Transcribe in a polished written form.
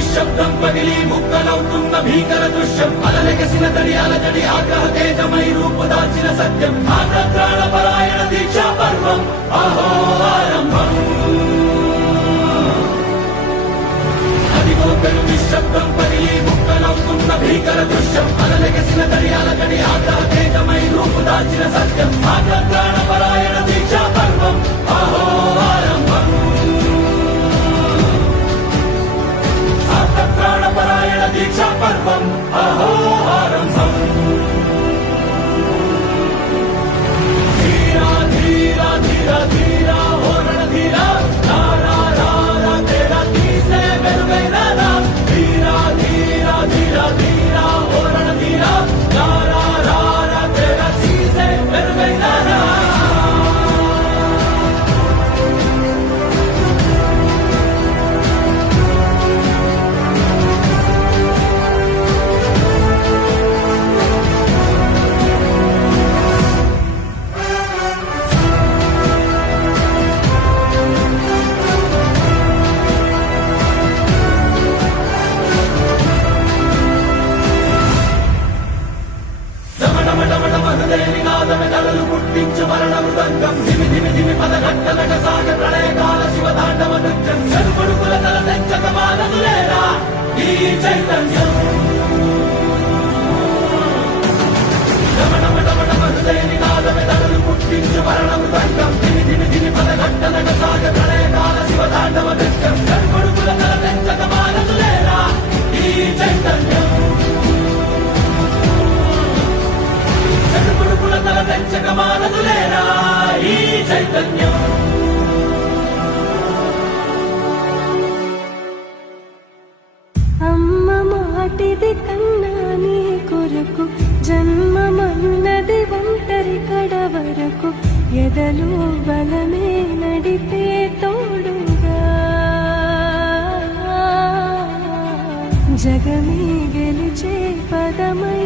నిశ్శబ్దం పగిలి ముక్కలవుతున్న భీకర దృశ్యం అలలెగసిన తడి అలజడి ఆగ్రహ తేజమై రూపుదాల్చిన సత్యం ఆగ్రహప్రాణపరాయణ దీక్షా పర్వం అహో ఆరంభం అదిగోపెను నిశ్శబ్దం పగిలి ముక్కలవుతున్న భీకర దృశ్యం అలలెగసిన తడి అలజడి ఆగ్రహ తేజమై రూపుదాల్చిన సత్యం ఆగ్రహప్రాణపరాయణ దీక్షా పర్వం అహో ఆరంభం ప్రాణపరాయణ దీక్షా పర్వం అహో ఆరంభం ధీరా ధీరా ధీరా ధీరా ఓరణ ధీరా రారా రారా తేరా తీసే వెలుగైనా ధీరా ధీరా ధీరా ధీరా ఓరణ ధీరా రారా రారా తేరా తీసే వెలుగైనా నినాదమెదలు పుట్టించు మరణ మృదంగం ధిమి ధిమి ధిమి పదఘట్టనగ సాగ ప్రళయకాల శివతాండవ నృత్యం చెరుపడుకుల తల తెంచక మానదులేరా ఈ చైతన్యం రమణమటమట హృదయ నినాదమెదలు పుట్టించు మరణ మృదంగం ధిమి ధిమి ధిమి పదఘట్టనగ సాగ ప్రళయకాల శివతాండవ నృత్యం చెరుపడుకుల తల తెంచక మానదులేరా ఈ చైతన్యం తల పెంచక మానదులేరా ఈ చైతన్యం అమ్మ మాటిది కన్నా నీ కొరకు జన్మమన్నది ఒంటరి కడ వరకు ఎదలు బలమే నడిపే తోడుగా జగమే గెలిచే పదమై